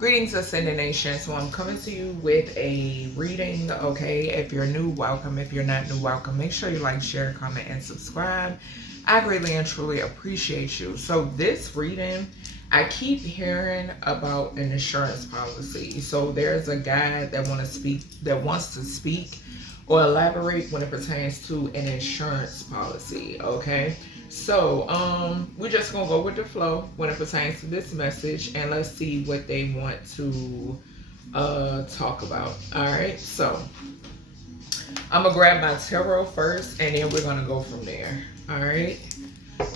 Greetings, Ascendant Nation. So I'm coming to you with a reading, okay? If you're new, welcome. If you're not new, welcome. Make sure you like, share, comment, and subscribe. I greatly and truly appreciate you. So this reading, I keep hearing about an insurance policy. So there's a guy that wants to speak or elaborate when it pertains to an insurance policy, okay? So, we're just gonna go with the flow when it pertains to this message, and let's see what they want to talk about. All right, so I'm gonna grab my tarot first, and then we're gonna go from there. All right.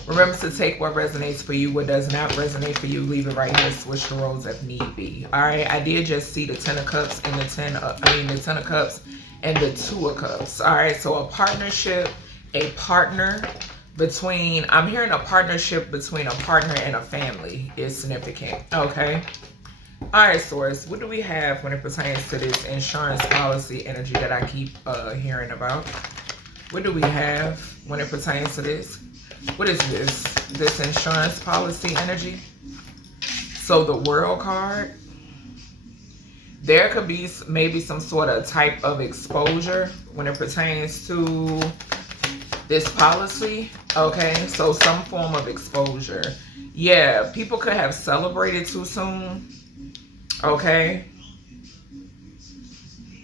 Remember to take what resonates for you. What does not resonate for you, leave it right here. Switch the roles if need be. All right. I did just see the Ten of Cups and the Ten of Cups and the Two of Cups. All right. So a partnership, a partner. I'm hearing a partnership between a partner and a family is significant. Okay. All right, Source. What do we have when it pertains to this insurance policy energy that I keep hearing about? What do we have when it pertains to this? What is this? This insurance policy energy? So the World card. There could be maybe some sort of type of exposure when it pertains to this policy. Okay, so some form of exposure. Yeah, people could have celebrated too soon. Okay.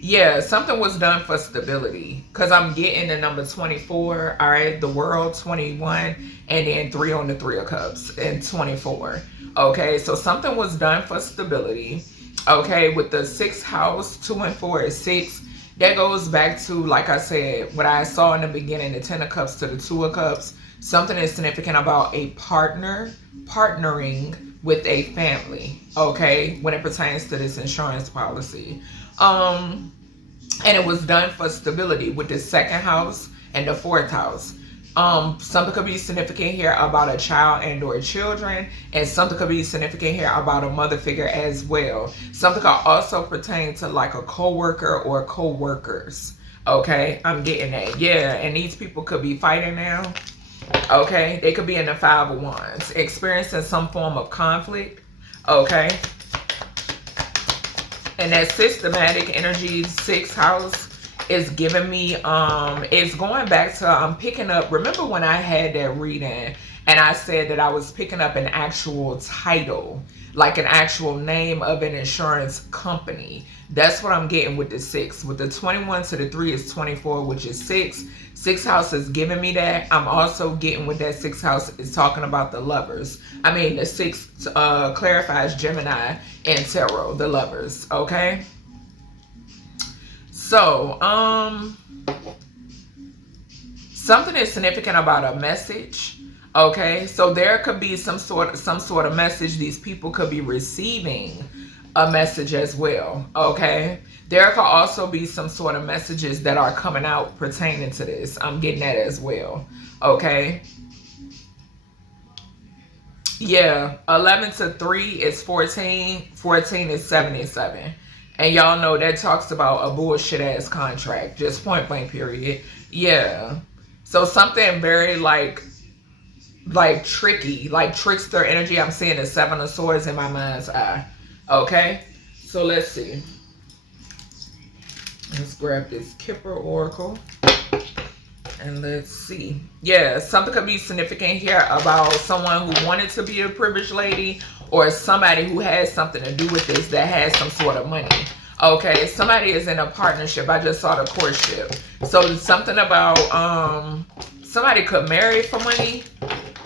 Yeah, something was done for stability, because I'm getting the number 24. All right, the World, 21, and then 3 on the Three of Cups and 24. Okay, so something was done for stability. Okay, with the sixth house, 2 and 4 is 6. That goes back to, like I said, what I saw in the beginning, the Ten of Cups to the Two of Cups. Something is significant about a partnering with a family, okay, when it pertains to this insurance policy. And it was done for stability with the second house and the fourth house. Something could be significant here about a child and or children, and something could be significant here about a mother figure as well. Something could also pertain to like a co-worker or co-workers. Okay, I'm getting that. Yeah, and these people could be fighting now. Okay, they could be in the Five of Wands, experiencing some form of conflict. Okay. And that systematic energy, sixth house, is giving me, it's going back to, I'm picking up, remember when I had that reading and I said that I was picking up an actual title, like an actual name of an insurance company. That's what I'm getting with the 6. With the 21 to the 3 is 24, which is 6. Sixth house is giving me that. I'm also getting with that sixth house is talking about the lovers. I mean, the 6 clarifies Gemini and Tarot, the lovers. Okay. So, something is significant about a message. Okay, so there could be some sort of message. These people could be receiving a message as well. Okay, there could also be some sort of messages that are coming out pertaining to this. I'm getting that as well. Okay. Yeah, 11 to 3 is 14. 14 is 77. And y'all know that talks about a bullshit ass contract. Just point blank period. Yeah. So something very like tricky, like trickster energy. I'm seeing the 7 of Swords in my mind's eye. Okay. So let's see. Let's grab this Kipper Oracle. And let's see. Yeah, something could be significant here about someone who wanted to be a privileged lady, or somebody who has something to do with this that has some sort of money. Okay, somebody is in a partnership. I just saw the courtship. So something about somebody could marry for money.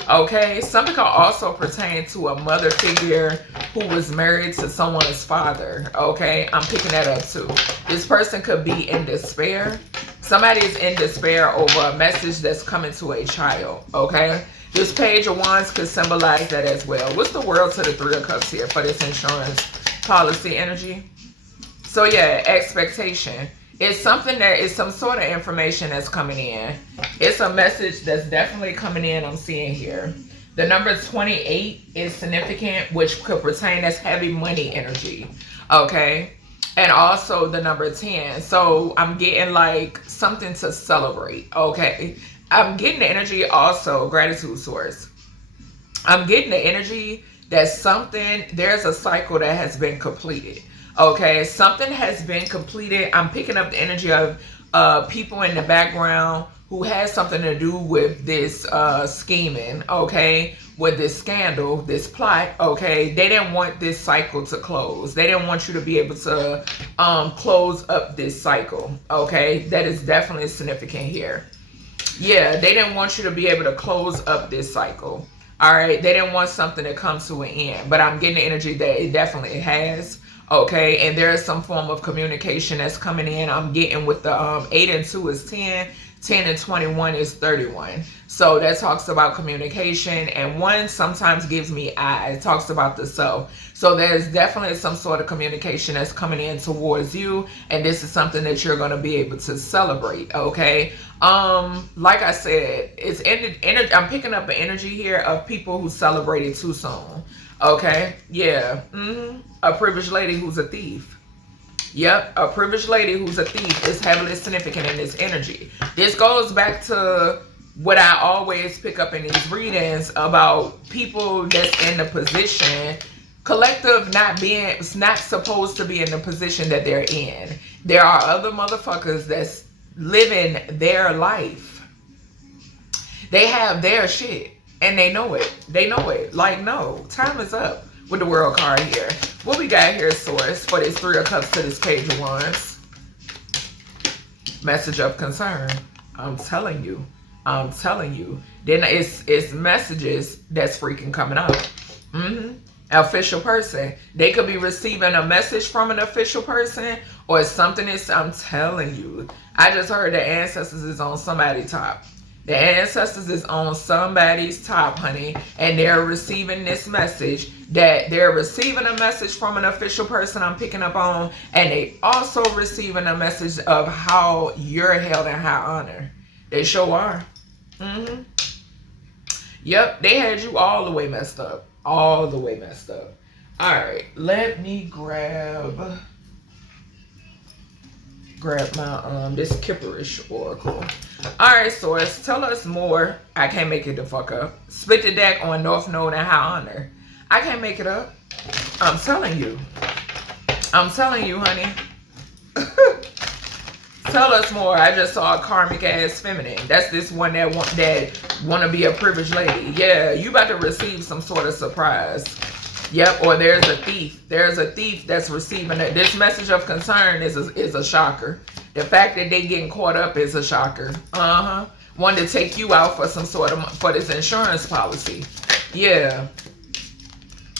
Okay, something could also pertain to a mother figure who was married to someone's father. Okay, I'm picking that up too. This person could be in despair. Somebody is in despair over a message that's coming to a child. Okay, this Page of Wands could symbolize that as well. What's the World to the Three of Cups here for this insurance policy energy? So yeah, expectation. It's something that is some sort of information that's coming in. It's a message that's definitely coming in, I'm seeing here. The number 28 is significant, which could pertain as heavy money energy. Okay. And also the number 10. So I'm getting like something to celebrate. Okay. I'm getting the energy also, gratitude source. I'm getting the energy that there's a cycle that has been completed. Okay, something has been completed. I'm picking up the energy of people in the background who has something to do with this scheming, okay, with this scandal, this plot, okay. They didn't want this cycle to close. They didn't want you to be able to close up this cycle, okay. That is definitely significant here. Yeah, they didn't want you to be able to close up this cycle. All right, they didn't want something to come to an end, but I'm getting the energy that it definitely has. Okay, and there is some form of communication that's coming in. I'm getting with the 8 and 2 is 10, 10 and 21 is 31. So that talks about communication, and 1 sometimes gives me I. It talks about the self. So there's definitely some sort of communication that's coming in towards you, and this is something that you're going to be able to celebrate. Okay, like I said, it's energy. I'm picking up an energy here of people who celebrated too soon. Okay, yeah, a privileged lady who's a thief. Yep, a privileged lady who's a thief is heavily significant in this energy. This goes back to what I always pick up in these readings about people that's in the position, collective not supposed to be in the position that they're in. There are other motherfuckers that's living their life. They have their shit. And they know it. They know it. Like, no, time is up with the world card here. What we got here, source, for this 3 of Cups to this Page of Wands? Message of concern. I'm telling you. I'm telling you. Then it's messages that's freaking coming out. Official person. They could be receiving a message from an official person, or something is, I'm telling you. I just heard the ancestors is on somebody's top. The ancestors is on somebody's top, honey, and they're receiving this message, that they're receiving a message from an official person I'm picking up on, and they also receiving a message of how you're held in high honor. They sure are. Yep, they had you all the way messed up. All the way messed up. All right, let me grab my this Kipperish oracle. All right, source, tell us more. I can't make it the fuck up. Split the deck on North Node and High Honor. I can't make it up. I'm telling you. I'm telling you, honey. Tell us more. I just saw a karmic ass feminine. That's this one that want to be a privileged lady. Yeah, you about to receive some sort of surprise. Yep, or there's a thief. There's a thief that's receiving it. This message of concern is a shocker. The fact that they getting caught up is a shocker. Want to take you out for some sort of, for this insurance policy. Yeah.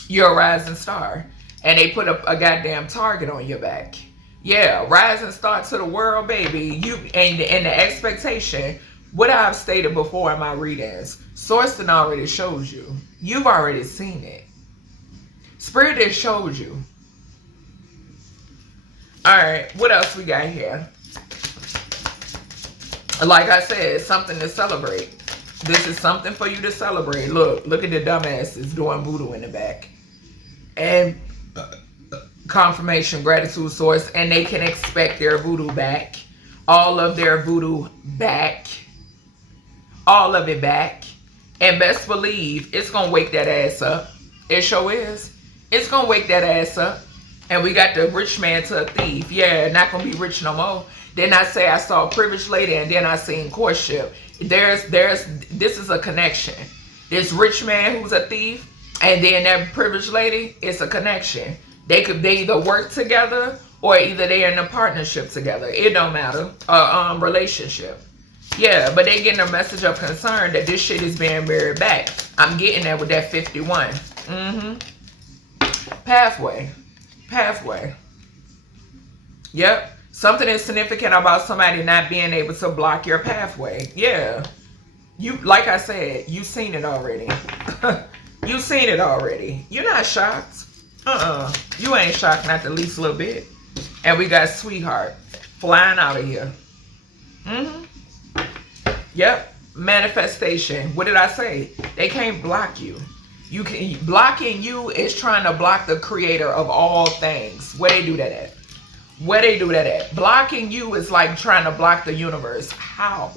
You're a rising star. And they put a goddamn target on your back. Yeah, rising star to the world, baby. You and the expectation, what I've stated before in my readings, source already shows you. You've already seen it. Spirit has showed you. All right, what else we got here? Like I said, something to celebrate. This is something for you to celebrate. Look at the dumbasses doing voodoo in the back. And confirmation, gratitude, source, and they can expect their voodoo back. All of their voodoo back. All of it back. And best believe it's going to wake that ass up. It sure is. It's going to wake that ass up. And we got the rich man to a thief. Yeah, not going to be rich no more. Then I say I saw a privileged lady, and then I seen courtship. This is a connection. This rich man who's a thief, and then that privileged lady, it's a connection. They either work together, or either they're in a partnership together. It don't matter. Relationship. Yeah, but they getting a message of concern that this shit is being married back. I'm getting that with that 51. Pathway. Yep. Something is significant about somebody not being able to block your pathway. Yeah. You, like I said, you've seen it already. You've seen it already. You're not shocked. You ain't shocked, not the least little bit. And we got sweetheart flying out of here. Yep. Manifestation. What did I say? They can't block you. Blocking you is trying to block the creator of all things. Where they do that at? Where they do that at? Blocking you is like trying to block the universe. How?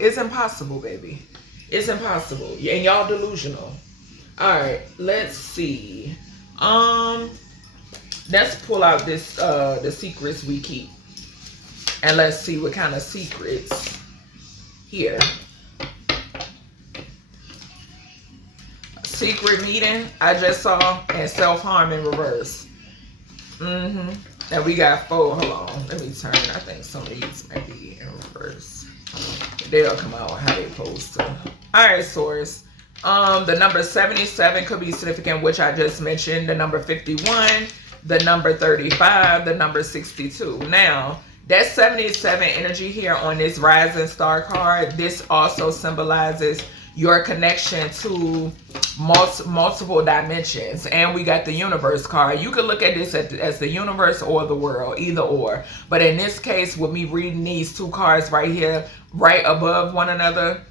It's impossible, baby. It's impossible. And y'all delusional. All right, let's see. Let's pull out this the secrets we keep, and let's see what kind of secrets here. Secret meeting I just saw, and self-harm in reverse. And we got 4. Hold on, let me turn. I think some of these may be in reverse. They'll come out how they supposed to. All right, source. The number 77 could be significant, which I just mentioned. The number 51, the number 35, the number 62. Now, that 77 energy here on this rising star card, this also symbolizes your connection to multiple dimensions. And we got the universe card. You could look at this as the universe or the world, either or. But in this case, with me reading these 2 cards right here, right above one another,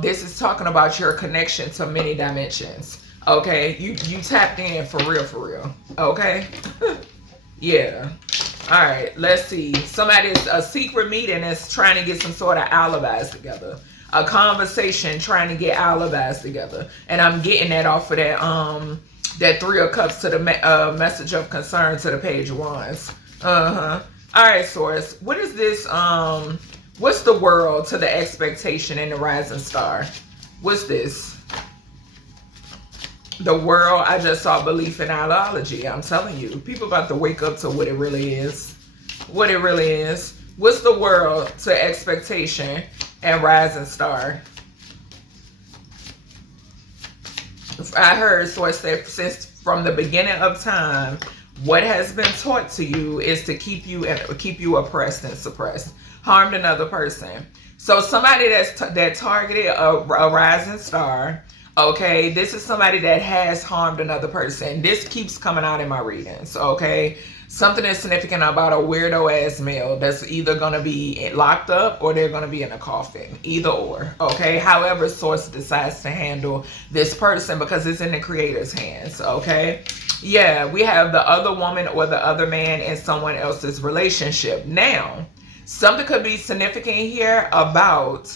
this is talking about your connection to many dimensions. Okay, you tapped in for real. Okay. Yeah. All right, let's see. Somebody's a secret meeting is trying to get some sort of alibis together. A conversation trying to get alibis together. And I'm getting that off of that 3 of Cups to the message of concern to the Page of Wands. All right, source. What is this? What's the world to the expectation in the rising star? What's this? The world. I just saw belief in ideology. I'm telling you, people about to wake up to what it really is. What it really is. What's the world to expectation and rising star? I heard source that since from the beginning of time, what has been taught to you is to keep you oppressed and suppressed, harmed another person. So somebody that targeted a rising star. Okay, this is somebody that has harmed another person. This keeps coming out in my readings. Okay, something is significant about a weirdo ass male that's either gonna be locked up or they're gonna be in a coffin. Either or. Okay, however source decides to handle this person, because it's in the creator's hands. Okay, yeah, we have the other woman or the other man in someone else's relationship. Now, something could be significant here about.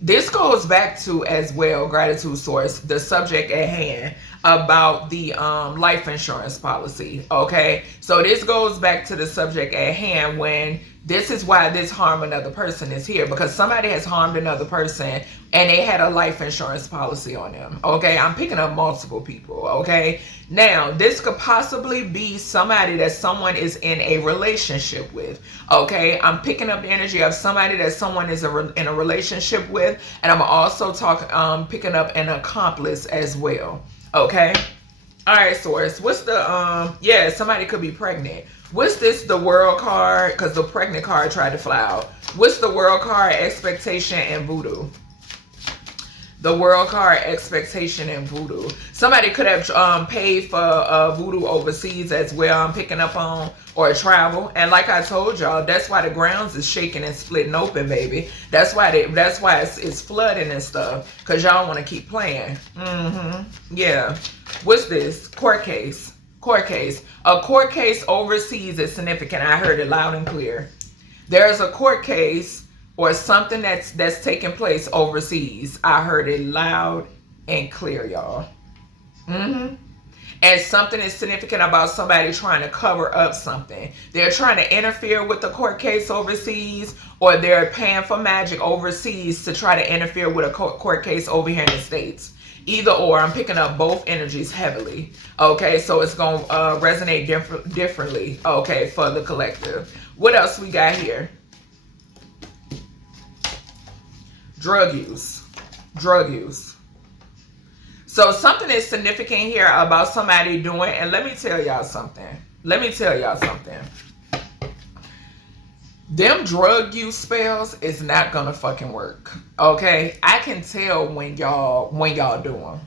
This goes back to, as well, gratitude source, the subject at hand about the life insurance policy. Okay, so this goes back to the subject at hand, when this is why this harm another person is here, because somebody has harmed another person and they had a life insurance policy on them. Okay, I'm picking up multiple people. Okay, now this could possibly be somebody that someone is in a relationship with. Okay, I'm picking up the energy of somebody that someone is in a relationship with, and I'm also picking up an accomplice as well. Okay, all right, source. What's the yeah, somebody could be pregnant. What's this, the world card? Because the pregnant card tried to fly out. What's the world card? Expectation and voodoo. The world card, expectation and voodoo. Somebody could have paid for voodoo overseas as well. I'm picking up on, or travel. And like I told y'all, that's why the grounds is shaking and splitting open, baby. That's why it's flooding and stuff, because y'all want to keep playing. Yeah. What's this? Court case. Court case. A court case overseas is significant. I heard it loud and clear. There's a court case or something that's taking place overseas. I heard it loud and clear, y'all. And something is significant about somebody trying to cover up something. They're trying to interfere with the court case overseas, or they're paying for magic overseas to try to interfere with a court case over here in the States. Either or. I'm picking up both energies heavily. Okay, so it's going to resonate differently, okay, for the collective. What else we got here? Drug use. Drug use. So something is significant here about somebody doing, and let me tell y'all something. Them drug use spells is not gonna fucking work. Okay, I can tell when y'all do them.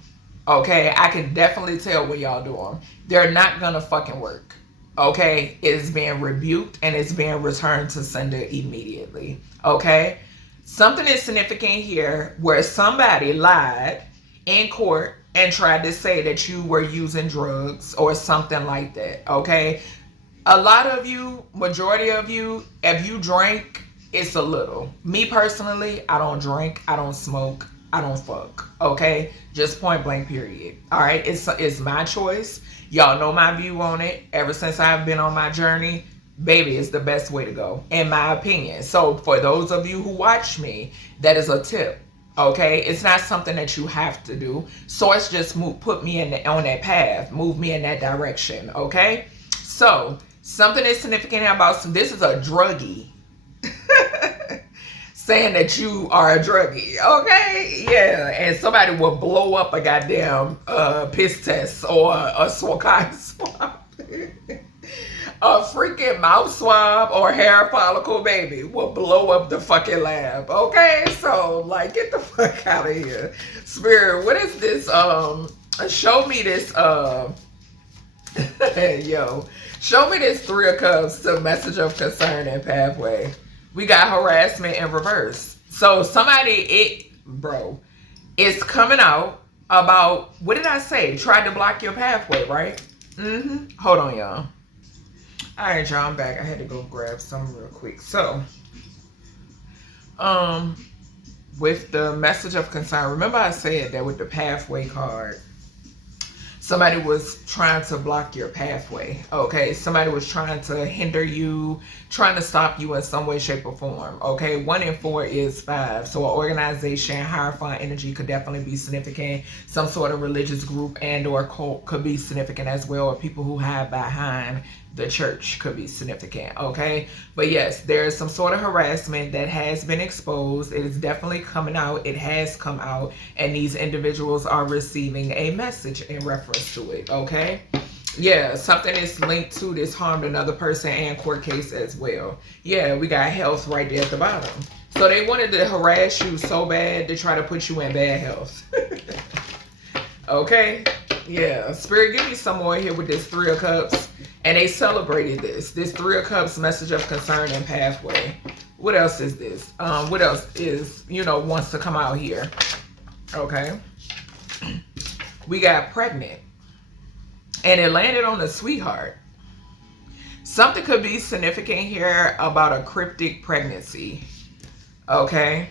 Okay, I can definitely tell when y'all do them. They're not gonna fucking work. Okay, it's being rebuked and it's being returned to sender immediately. Okay, something is significant here where somebody lied in court and tried to say that you were using drugs or something like that. Okay, a lot of you, majority of you, if you drink, it's a little. Me personally, I don't drink, I don't smoke. I don't fuck. Okay, just point blank period. All right, it's my choice. Y'all know my view on it. Ever since I've been on my journey, baby, it's the best way to go, in my opinion. So for those of you who watch me, that is a tip. Okay, it's not something that you have to do. Source just put me on that path, move me in that direction. Okay, so something is significant about this is a druggie saying that you are a druggie. Okay, yeah, and somebody will blow up a goddamn piss test or a cotton swab. A freaking mouth swab or hair follicle, baby, will blow up the fucking lab. Okay, so like, get the fuck out of here. Spirit, what is this? Show me this. Yo, show me this Three of Cups, the message of concern and pathway. We got harassment in reverse. So somebody, it's coming out about, what did I say? Tried to block your pathway, right? Hold on, y'all. All right, y'all, I'm back. I had to go grab some real quick. So, with the message of concern, remember I said that with the pathway card, somebody was trying to block your pathway. Okay, somebody was trying to hinder you, trying to stop you in some way, shape, or form. Okay, 1 and 4 is 5. So an organization, Hierophant energy could definitely be significant. Some sort of religious group and or cult could be significant as well, or people who hide behind the church could be significant. Okay, but yes, there's some sort of harassment that has been exposed. It is definitely coming out. It has come out, and these individuals are receiving a message in reference to it. Okay, yeah, something is linked to this harmed another person and court case as well. Yeah, we got health right there at the bottom. So they wanted to harass you so bad to try to put you in bad health. Okay, yeah, Spirit, give me some more here with this Three of Cups. And they celebrated this Three of Cups, message of concern and pathway. What else is this? What else is, wants to come out here? Okay. We got pregnant. And it landed on a sweetheart. Something could be significant here about a cryptic pregnancy. Okay.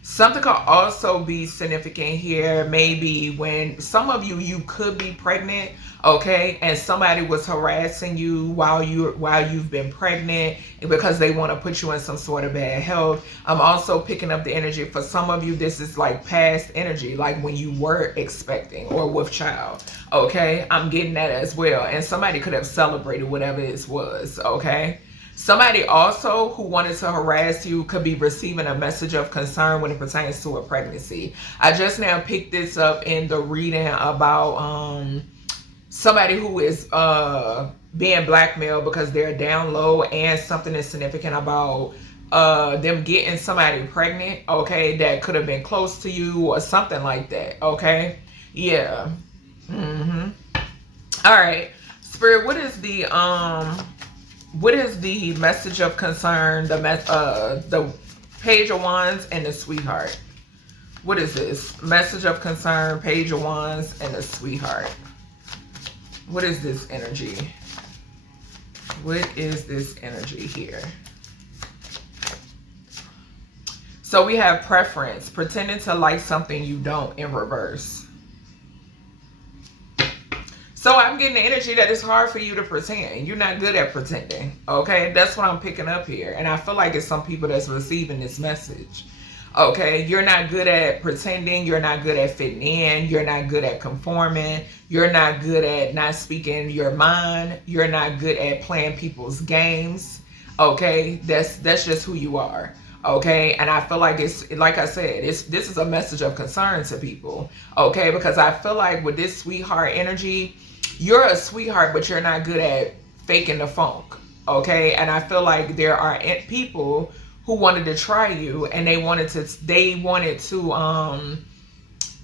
Something could also be significant here, maybe when some of you could be pregnant, okay, and somebody was harassing you while you've been pregnant because they want to put you in some sort of bad health. I'm also picking up the energy for some of you. This is like past energy, like when you were expecting or with child. Okay, I'm getting that as well, and somebody could have celebrated whatever this was. Okay. Somebody also who wanted to harass you could be receiving a message of concern when it pertains to a pregnancy. I just now picked this up in the reading about somebody who is being blackmailed because they're down low, and something is significant about them getting somebody pregnant, okay, that could have been close to you or something like that. Okay, yeah. All right, Spirit, what is the message of concern, the Page of Wands and the Sweetheart? What is this? Message of concern, Page of Wands and the Sweetheart. What is this energy? What is this energy here? So we have preference, pretending to like something you don't in reverse. So I'm getting the energy that it's hard for you to pretend. You're not good at pretending. Okay, that's what I'm picking up here. And I feel like it's some people that's receiving this message. Okay, you're not good at pretending. You're not good at fitting in. You're not good at conforming. You're not good at not speaking your mind. You're not good at playing people's games. Okay, that's just who you are. Okay, and I feel like it's, like I said, this is a message of concern to people. Okay, because I feel like with this sweetheart energy, you're a sweetheart, but you're not good at faking the funk. Okay, and I feel like there are people who wanted to try you, and they wanted to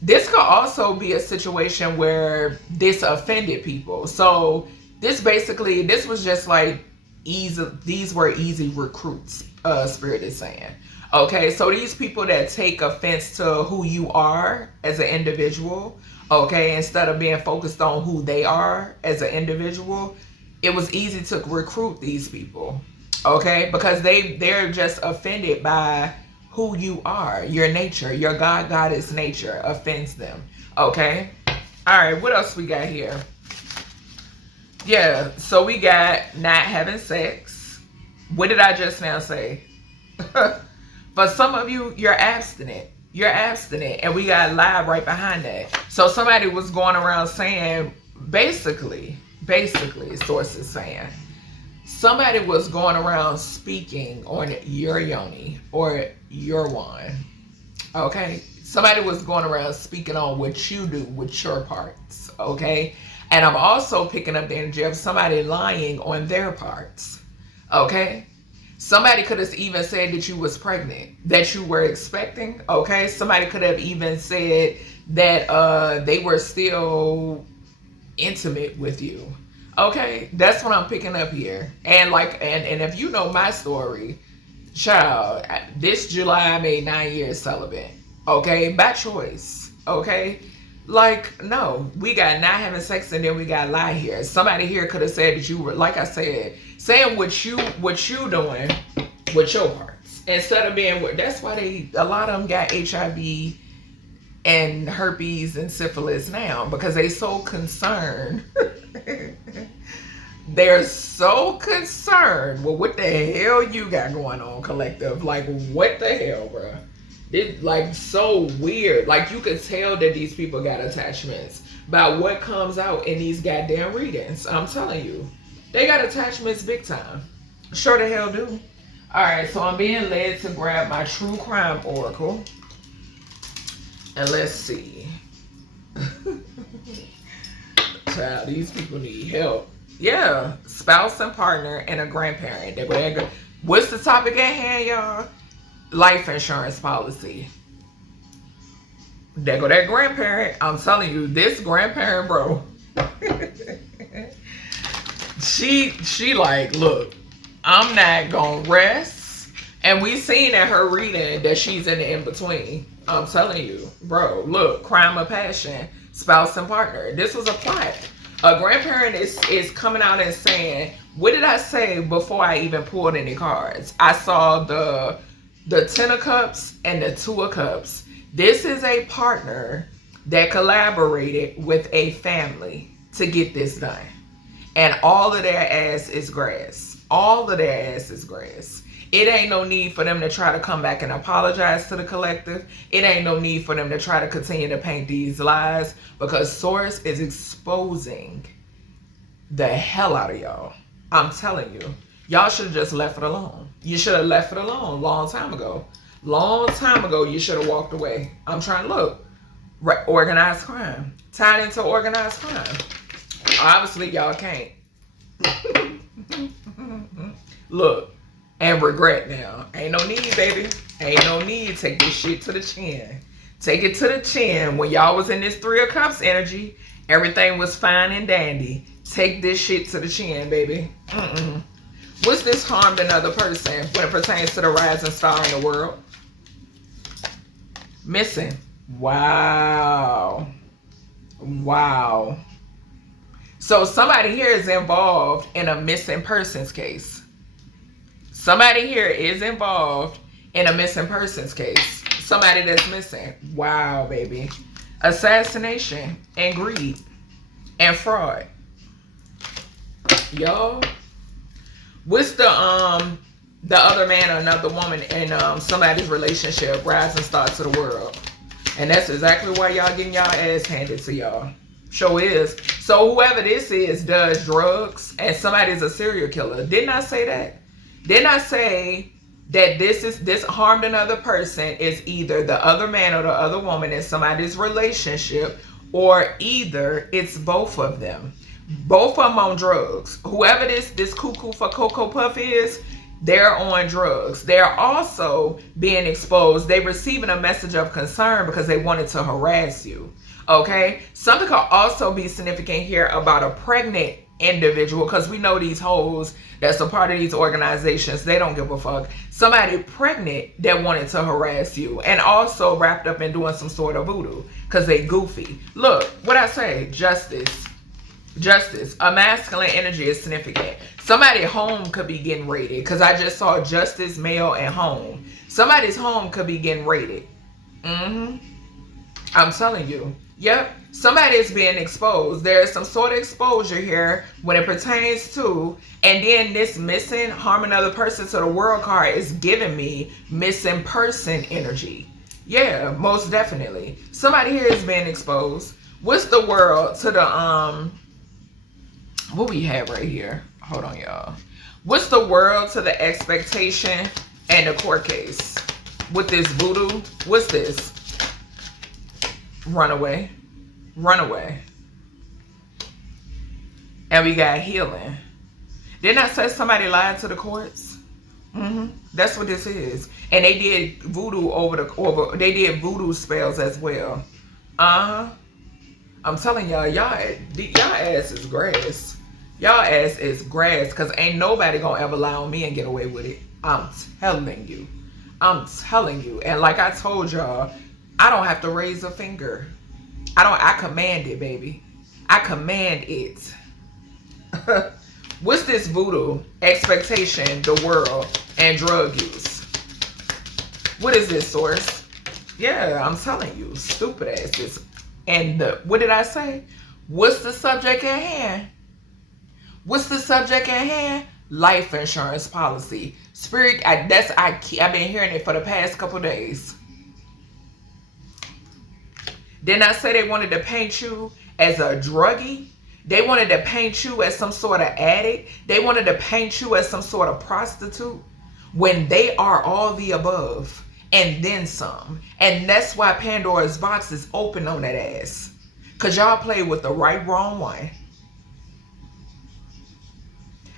this could also be a situation where this offended people. So this was just like easy, these were easy recruits, Spirit is saying. Okay, so these people that take offense to who you are as an individual, okay, instead of being focused on who they are as an individual, it was easy to recruit these people. Okay, because they're just offended by who you are. Your nature, your God, goddess nature offends them. Okay? All right, what else we got here? Yeah, so we got not having sex. What did I just now say? For some of you, you're abstinent. You're abstinent. And we got live right behind that. So somebody was going around saying, basically, sources saying, somebody was going around speaking on your yoni or your wine. Okay? Somebody was going around speaking on what you do with your parts. Okay? And I'm also picking up the energy of somebody lying on their parts. Okay? Somebody could have even said that you was pregnant, that you were expecting. Okay? Somebody could have even said that they were still intimate with you. Okay? That's what I'm picking up here. And like, and if you know my story, child, this July I made 9 years celibate. Okay? By choice. Okay? Like, no, we got not having sex and then we got lie here. Somebody here could have said that you were, like I said, saying what you doing with your parts. Instead of being, that's why a lot of them got HIV and herpes and syphilis now, because they so concerned. They're so concerned. Well, what the hell you got going on, collective? Like, what the hell, bro? It's like so weird. Like, you could tell that these people got attachments by what comes out in these goddamn readings. I'm telling you, they got attachments big time. Sure the hell do. All right, so I'm being led to grab my true crime oracle, and let's see. Child, these people need help. Yeah, spouse and partner and a grandparent. What's the topic at hand, y'all? Life insurance policy. There go that grandparent. I'm telling you, this grandparent, bro. she like, look, I'm not gonna rest. And we seen in her reading that she's in the in-between. I'm telling you, bro, look, crime of passion, spouse and partner. This was a plot. A grandparent is coming out and saying, what did I say before I even pulled any cards? I saw the 10 of cups and the 2 of cups. This is a partner that collaborated with a family to get this done. And all of their ass is grass. All of their ass is grass. It ain't no need for them to try to come back and apologize to the collective. It ain't no need for them to try to continue to paint these lies, because Source is exposing the hell out of y'all. I'm telling you. Y'all should have just left it alone. You should have left it alone long time ago. Long time ago, you should have walked away. I'm trying to look. Organized crime. Tied into organized crime. Obviously, y'all can't. Look. And regret now. Ain't no need, baby. Ain't no need. Take this shit to the chin. Take it to the chin. When y'all was in this 3 of Cups energy, everything was fine and dandy. Take this shit to the chin, baby. What's this harmed another person when it pertains to the rising star in the world? Missing. Wow. Wow. So somebody here is involved in a missing persons case. Somebody here is involved in a missing persons case. Somebody that's missing. Wow, baby. Assassination and greed and fraud. Y'all, what's the other man or another woman in somebody's relationship, rising star to the world? And that's exactly why y'all getting y'all ass handed to y'all. Sure is. So whoever this is does drugs and somebody's a serial killer. Didn't I say that? Didn't I say that this harmed another person is either the other man or the other woman in somebody's relationship, or either it's both of them. Both of them on drugs. Whoever this cuckoo for Cocoa Puff is, they're on drugs. They're also being exposed. They're receiving a message of concern because they wanted to harass you. Okay? Something could also be significant here about a pregnant individual, because we know these hoes that's a part of these organizations, they don't give a fuck. Somebody pregnant that wanted to harass you, and also wrapped up in doing some sort of voodoo because they goofy. Look, what I say, justice. A masculine energy is significant. Somebody's home could be getting raided, because I just saw justice, mail, and home. Somebody's home could be getting raided. I'm telling you. Yep. Somebody is being exposed. There's some sort of exposure here when it pertains to, and then this missing, harm another person to the world card is giving me missing person energy. Yeah, most definitely. Somebody here is being exposed. What's the world to the, what we have right here? Hold on, y'all. What's the world to the expectation and the court case? With this voodoo, what's this? Runaway. Runaway. And we got healing. Didn't I say somebody lied to the courts? That's what this is. And they did voodoo they did voodoo spells as well. I'm telling y'all, y'all ass is grass. Y'all ass is grass, because ain't nobody gonna ever lie on me and get away with it. I'm telling you. I'm telling you. And like I told y'all, I don't have to raise a finger. I command it, baby. I command it. What's this voodoo? Expectation, the world, and drug use. What is this, source? Yeah, I'm telling you, stupid asses. And what did I say? What's the subject at hand? What's the subject at hand? Life insurance policy. Spirit, I've been hearing it for the past couple days. Didn't I say they wanted to paint you as a druggie? They wanted to paint you as some sort of addict. They wanted to paint you as some sort of prostitute, when they are all the above and then some. And that's why Pandora's box is open on that ass. Because y'all play with the wrong one.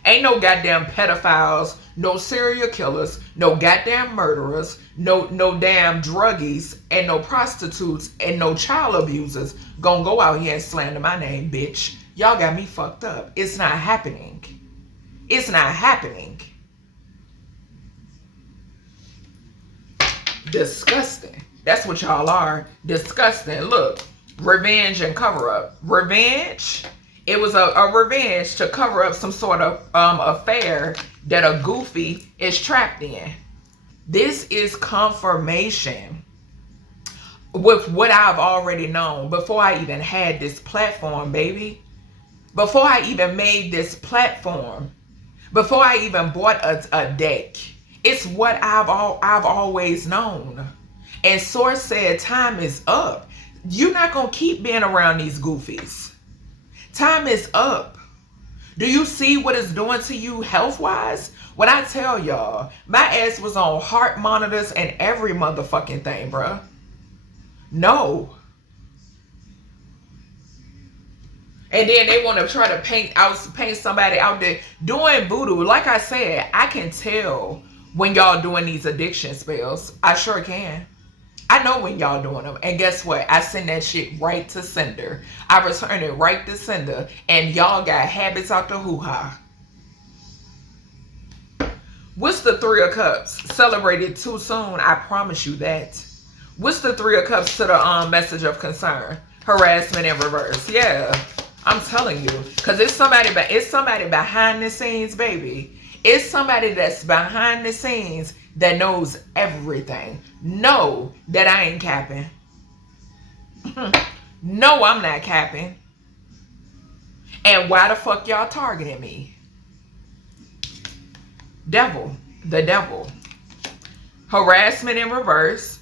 Ain't no goddamn pedophiles, no serial killers, no goddamn murderers, no damn druggies, and no prostitutes, and no child abusers gonna go out here and slander my name, bitch. Y'all got me fucked up. It's not happening. It's not happening. Disgusting. That's what y'all are. Disgusting. Look, revenge and cover up. Revenge. It was a revenge to cover up some sort of affair that a goofy is trapped in. This is confirmation with what I've already known before I even had this platform, baby. Before I even made this platform. Before I even bought a deck. It's what I've always known. And Source said time is up. You're not going to keep being around these goofies. Time is up. Do you see what it's doing to you health-wise? When I tell y'all, my ass was on heart monitors and every motherfucking thing, bruh. No. And then they want to try to paint somebody out there doing voodoo. Like I said, I can tell when y'all doing these addiction spells. I sure can. I know when y'all doing them. And guess what? I send that shit right to sender. I return it right to sender. And y'all got habits out the hoo-ha. What's the Three of Cups? Celebrated too soon. I promise you that. What's the Three of Cups to the message of concern? Harassment in reverse. Yeah. I'm telling you. Because it's somebody behind the scenes, baby. It's somebody that's behind the scenes that knows everything. Know that I ain't capping. No, I'm not capping. And why the fuck y'all targeting me? Devil. The devil. Harassment in reverse.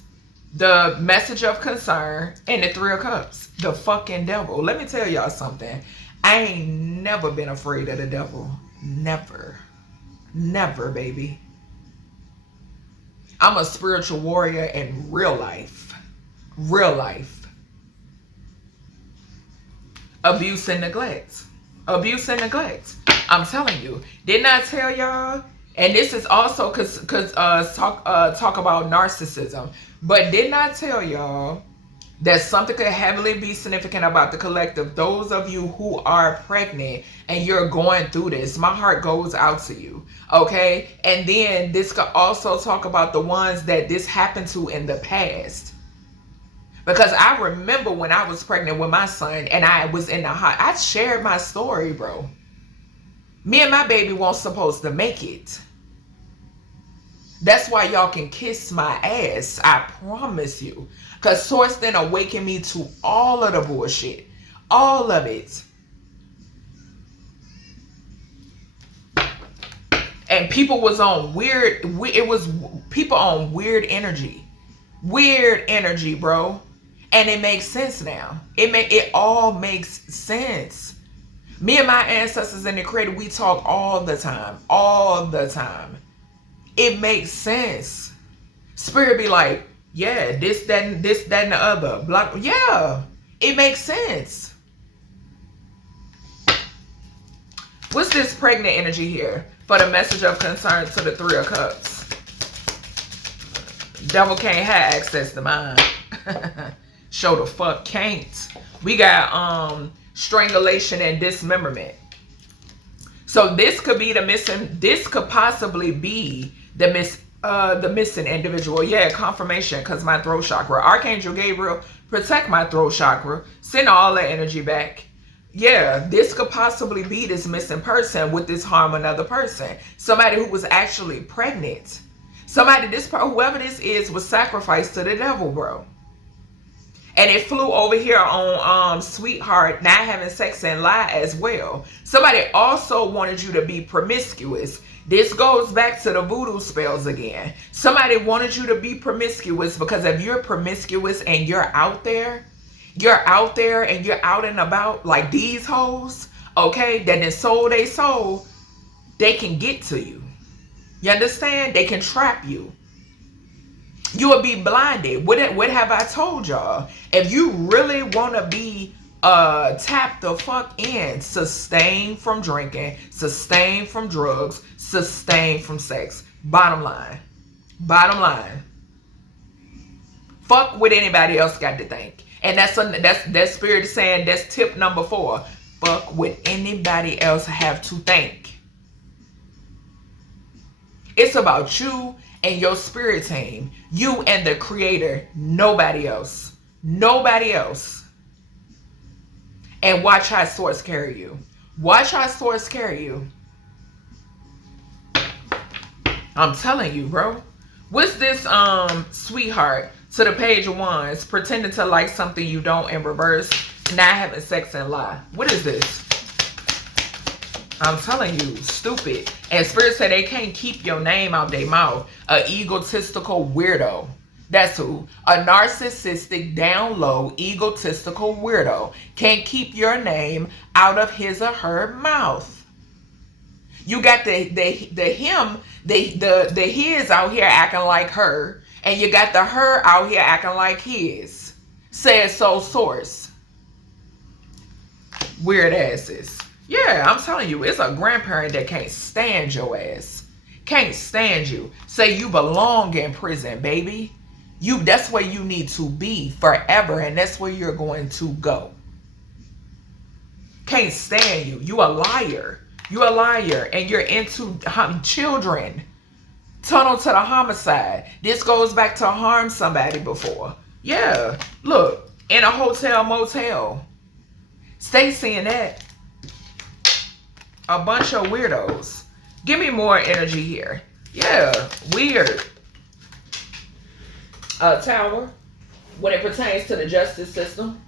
The message of concern. And the Three of Cups. The fucking devil. Let me tell y'all something. I ain't never been afraid of the devil. Never. Never, baby. I'm a spiritual warrior in real life. Real life. Abuse and neglect. Abuse and neglect. I'm telling you. Didn't I tell y'all? And this is also talk about narcissism. But didn't I tell y'all that something could heavily be significant about the collective? Those of you who are pregnant and you're going through this, my heart goes out to you. Okay? And then this could also talk about the ones that this happened to in the past. Because I remember when I was pregnant with my son and I was in the I shared my story, bro. Me and my baby weren't supposed to make it. That's why y'all can kiss my ass. I promise you. Because Source then awakened me to all of the bullshit. All of it. And people was on weird, it was people on weird energy. Weird energy, bro. And it makes sense now. It all makes sense. Me and my ancestors in the cradle, we talk all the time. All the time. It makes sense. Spirit be like, yeah, this, that, and the other. Blah, yeah, it makes sense. What's this pregnant energy here? For the message of concern to the Three of Cups. Devil can't have access to mine. Show the fuck can't. We got strangulation and dismemberment. So this could be the missing. This could possibly be the missing individual. Yeah, confirmation, because my throat chakra. Archangel Gabriel, protect my throat chakra. Send all that energy back. Yeah, this could possibly be this missing person with this harm another person. Somebody who was actually pregnant. Somebody, whoever this is, was sacrificed to the devil, bro. And it flew over here on Sweetheart not having sex and lie as well. Somebody also wanted you to be promiscuous. This goes back to the voodoo spells again. Somebody wanted you to be promiscuous because if you're promiscuous and you're out there and you're out and about like these hoes, okay, that then sold they soul, they can get to you. You understand? They can trap you. You will be blinded. What have I told y'all? If you really want to be tapped the fuck in, sustain from drinking, sustain from drugs, sustain from sex. Bottom line. Bottom line. Fuck what anybody else got to think. And that spirit is saying that's tip number 4. Fuck what anybody else have to think. It's about you and your spirit team. You and the creator. Nobody else. Nobody else. And watch how Source carry you. Watch how Source carry you. I'm telling you, bro. What's this Sweetheart to the Page of Wands? Pretending to like something you don't in reverse. Not having sex and lie. What is this? I'm telling you, stupid. And Spirit said they can't keep your name out their mouth. A egotistical weirdo. That's who. A narcissistic, down low, egotistical weirdo. Can't keep your name out of his or her mouth. You got the him, the his out here acting like her. And you got the her out here acting like his. Says so Source. Weird asses. Yeah, I'm telling you, it's a grandparent that can't stand your ass. Can't stand you. Say you belong in prison, baby. That's where you need to be forever, and that's where you're going to go. Can't stand you. You a liar. You a liar, and you're into children. Tunnel to the homicide. This goes back to harm somebody before. Yeah, look, in a hotel motel. Stay seeing that. A bunch of weirdos. Give me more energy here. Yeah, weird. A tower, when it pertains to the justice system.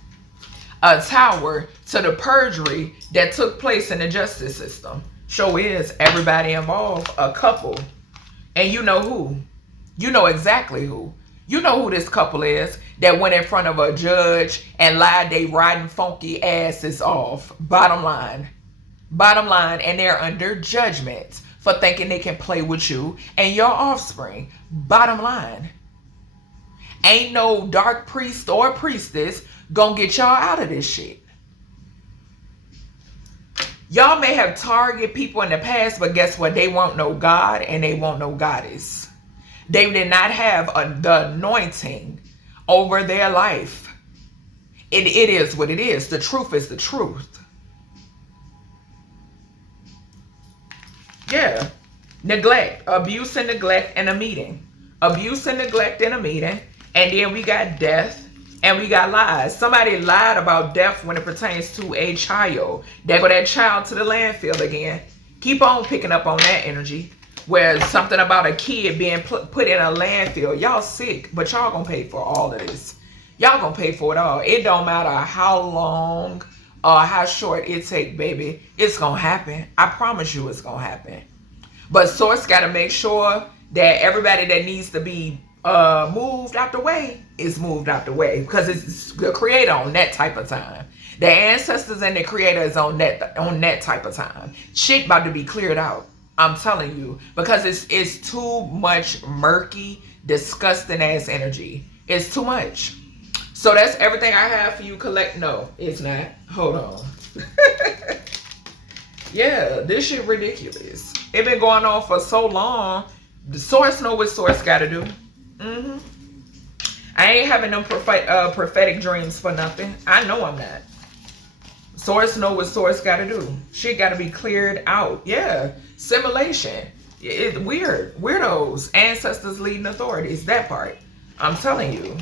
A tower to the perjury that took place in the justice system. Sure is everybody involved, a couple. And you know who. You know exactly who. You know who this couple is that went in front of a judge and lied they riding funky asses off. Bottom line. Bottom line, and they're under judgment for thinking they can play with you and your offspring. Bottom line. Ain't no dark priest or priestess gonna get y'all out of this shit. Y'all may have targeted people in the past, but guess what? They won't know God and they won't know goddess. They did not have the anointing over their life. It is what it is. The truth is the truth. Yeah. Neglect. Abuse and neglect in a meeting. Abuse and neglect in a meeting. And then we got death. And we got lies. Somebody lied about death when it pertains to a child. There go that child to the landfill again. Keep on picking up on that energy. Where something about a kid being put in a landfill. Y'all sick, but y'all gonna pay for all of this. Y'all gonna pay for it all. It don't matter how long or how short it take, baby. It's gonna happen. I promise you it's gonna happen. But Source gotta make sure that everybody that needs to be moved out the way is moved out the way. Because it's the creator on that type of time. The ancestors and the creator is on that type of time. Shit about to be cleared out. I'm telling you. Because it's too much murky, disgusting ass energy. It's too much. So that's everything I have for you. Collect. No, it's not. Hold on. Yeah, this shit ridiculous. It been going on for so long. The Source know what Source gotta do. I ain't having them prophetic dreams for nothing. I know I'm not. Source know what Source gotta do. Shit gotta be cleared out. Yeah. Simulation. It's weird. Weirdos. Ancestors leading authorities. That part. I'm telling you.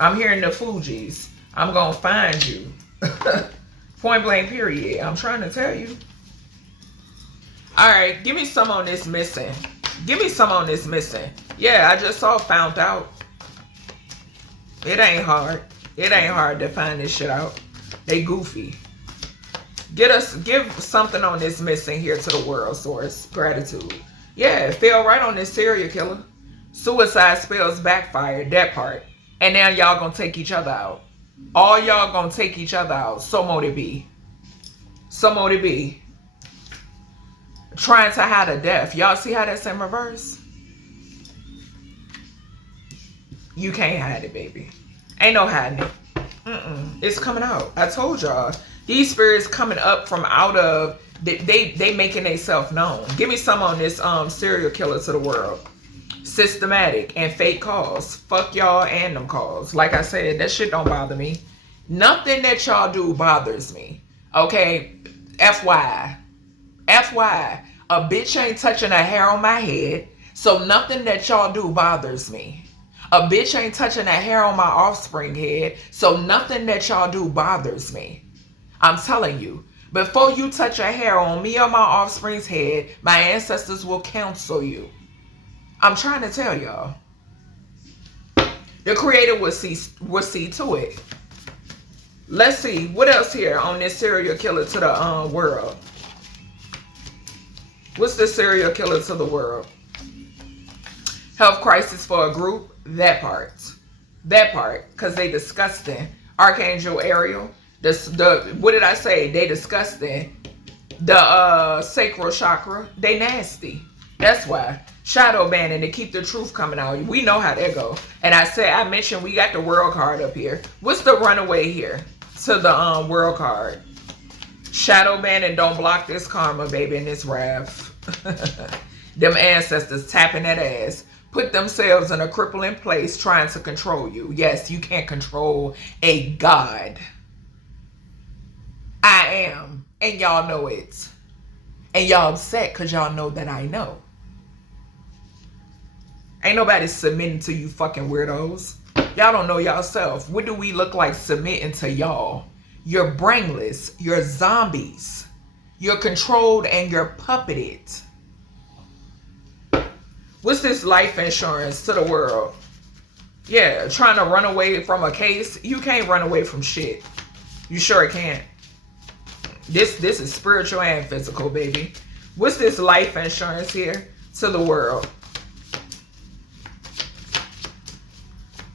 I'm hearing the Fugees. I'm gonna find you. Point blank period. I'm trying to tell you. Alright. Give me some on this missing. Give me some on this missing. Yeah, I just saw found out. It ain't hard. It ain't hard to find this shit out. They goofy. Give something on this missing here to the world, Source. Gratitude. Yeah, it fell right on this serial killer. Suicide spells backfired. That part. And now y'all gonna take each other out. All y'all gonna take each other out. So mote it be. So mote it be. Trying to hide a death. Y'all see how that's in reverse? You can't hide it, baby. Ain't no hiding it. It's coming out. I told y'all. These spirits coming up from out of... They making themselves known. Give me some on this serial killer to the world. Systematic and fake calls. Fuck y'all and them calls. Like I said, that shit don't bother me. Nothing that y'all do bothers me. Okay? FYI. FYI. A bitch ain't touching a hair on my head. So nothing that y'all do bothers me. A bitch ain't touching a hair on my offspring head. So nothing that y'all do bothers me. I'm telling you. Before you touch a hair on me or my offspring's head, my ancestors will counsel you. I'm trying to tell y'all. The creator will see to it. Let's see. What else here on this serial killer to the world? What's the serial killer to the world? Health crisis for a group. That part. That part. Because they disgusting. Archangel Ariel. What did I say? They disgusting. The sacral chakra. They nasty. That's why. Shadow banning to keep the truth coming out. We know how that go. And I mentioned we got the world card up here. What's the runaway here to the world card? Shadow banning, don't block this karma, baby, and this wrath. Them ancestors tapping that ass. Put themselves in a crippling place trying to control you. Yes, you can't control a God. I am. And y'all know it. And y'all upset because y'all know that I know. Ain't nobody submitting to you fucking weirdos. Y'all don't know yourself. What do we look like submitting to y'all? You're brainless. You're zombies. You're controlled and you're puppeted. What's this life insurance to the world? Yeah, trying to run away from a case. You can't run away from shit. You sure can't. This is spiritual and physical, baby. What's this life insurance here to the world?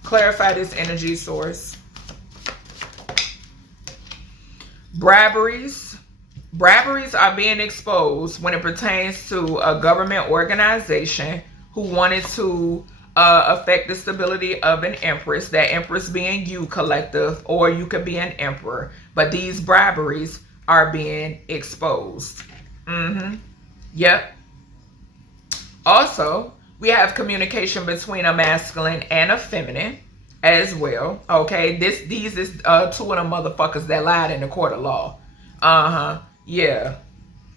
Clarify this energy source. Briberies. Briberies are being exposed when it pertains to a government organization who wanted to affect the stability of an empress. That empress being you, collective, or you could be an emperor. But these briberies are being exposed. Yep. Also, we have communication between a masculine and a feminine as well. Okay, these is two of them motherfuckers that lied in the court of law. Yeah.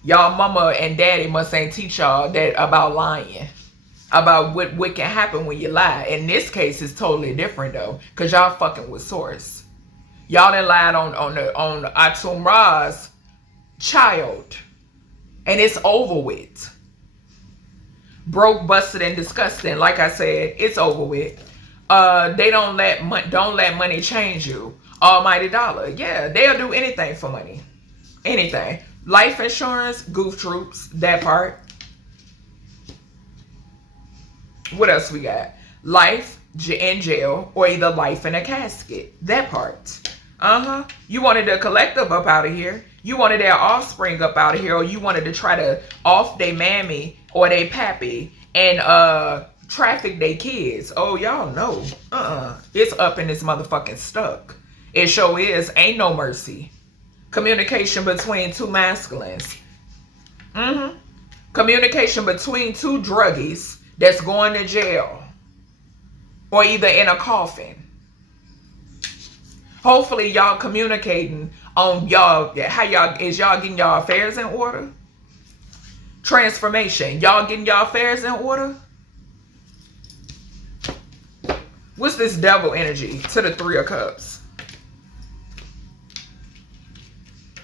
Y'all mama and daddy must ain't teach y'all that about lying. About what can happen when you lie. In this case, it's totally different though. Cause y'all fucking with source. Y'all done lied on Atum Ra's child. And it's over with. Broke, busted, and disgusting. Like I said, it's over with. They don't let money change you. Almighty dollar. Yeah, they'll do anything for money. Anything. Life insurance, goof troops, that part. What else we got? Life in jail, or either life in a casket. That part. You wanted the collective up out of here. You wanted their offspring up out of here, or you wanted to try to off their mammy or their pappy and traffic their kids. Oh, y'all know. It's up in this motherfucking stuck. It sure is. Ain't no mercy. Communication between two masculines. Communication between two druggies that's going to jail, or either in a coffin. Hopefully y'all communicating on y'all, how y'all getting y'all affairs in order. Transformation, y'all getting y'all affairs in order. What's this devil energy to the Three of Cups?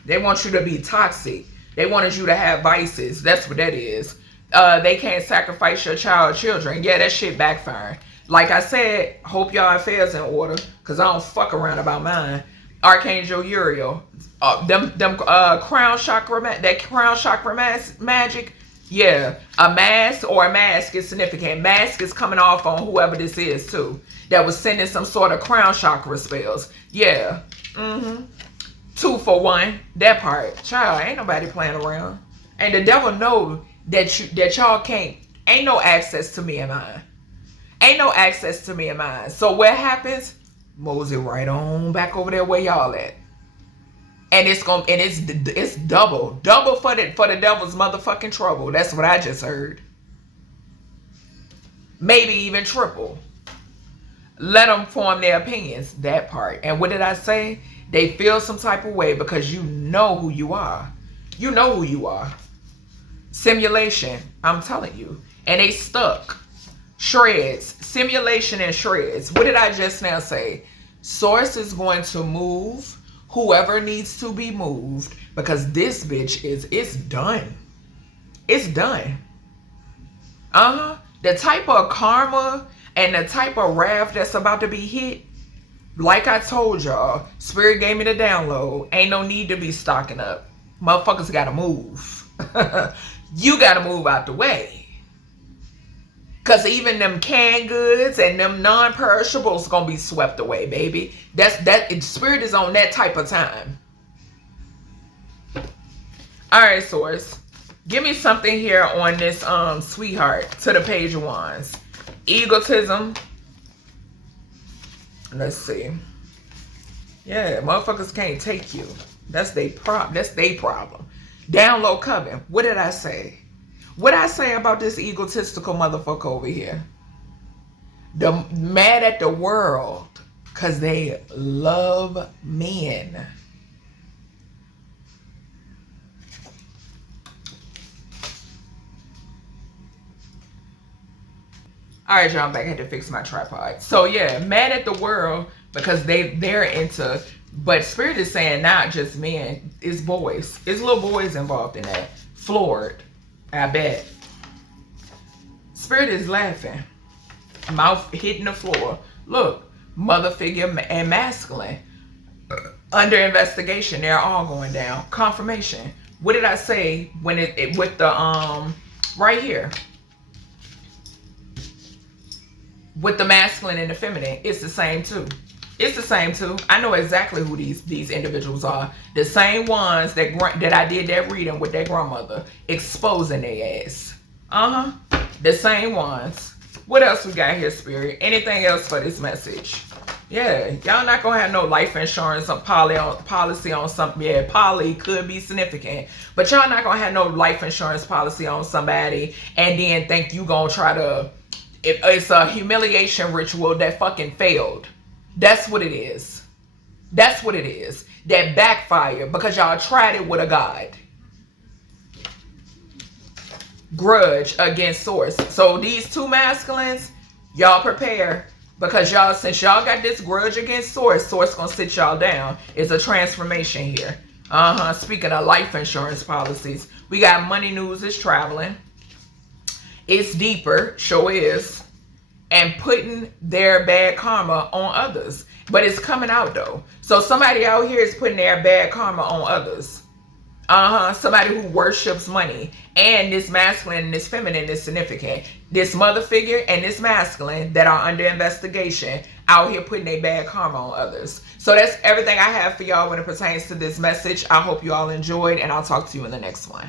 They want you to be toxic. They wanted you to have vices. That's what that is. They can't sacrifice your children. Yeah, that shit backfiring. Like I said, hope y'all affairs in order, because I don't fuck around about mine. Archangel Uriel. Them crown chakra, that crown chakra magic. Yeah, a mask or a mask is significant. Mask is coming off on whoever this is too, that was sending some sort of crown chakra spells. Yeah. 2 for 1. That part. Child, ain't nobody playing around. And the devil know that y'all can't, ain't no access to me and mine. Ain't no access to me and mine. So what happens? Mosey right on back over there where y'all at. And it's double for the devil's motherfucking trouble. That's what I just heard. Maybe even triple. Let them form their opinions. That part. And what did I say? They feel some type of way because you know who you are. You know who you are. Simulation. I'm telling you. And they stuck. Shreds. Simulation and shreds. What did I just now say? Source is going to move whoever needs to be moved, because this bitch it's done. It's done. The type of karma and the type of wrath that's about to be hit, like I told y'all, Spirit gave me the download. Ain't no need to be stocking up. Motherfuckers gotta move. You gotta move out the way. Because even them canned goods and them non-perishables gonna be swept away, baby. Spirit is on that type of time. Alright, Source. Give me something here on this sweetheart to the Page of Wands. Egotism. Let's see. Yeah, motherfuckers can't take you. That's their problem. Down low coven. What did I say? What I say about this egotistical motherfucker over here? Mad at the world because they love men. All right, y'all, I'm back. I had to fix my tripod. So yeah, mad at the world because they're into, but Spirit is saying not just men, it's boys. It's little boys involved in that. Floored. I bet. Spirit is laughing. Mouth hitting the floor. Look, mother figure and masculine. Under investigation, they're all going down. Confirmation. What did I say when it with the right here? With the masculine and the feminine, it's the same too. It's the same too. I know exactly who these individuals are. The same ones that I did that reading with their grandmother, exposing their ass. The same ones. What else we got here, Spirit? Anything else for this message? Yeah, y'all not gonna have no life insurance or policy on something. Yeah, poly could be significant, but y'all not gonna have no life insurance policy on somebody and then think you gonna try to. It's a humiliation ritual that fucking failed. That's what it is. That's what it is. That backfired because y'all tried it with a god. Grudge against Source. So these two masculines, y'all prepare, because since y'all got this grudge against Source gonna sit y'all down. It's a transformation here. Speaking of life insurance policies, we got money news is traveling. It's deeper, sure is. And putting their bad karma on others. But it's coming out though. So somebody out here is putting their bad karma on others. Somebody who worships money. And this masculine and this feminine is significant. This mother figure and this masculine that are under investigation out here putting their bad karma on others. So that's everything I have for y'all when it pertains to this message. I hope you all enjoyed, and I'll talk to you in the next one.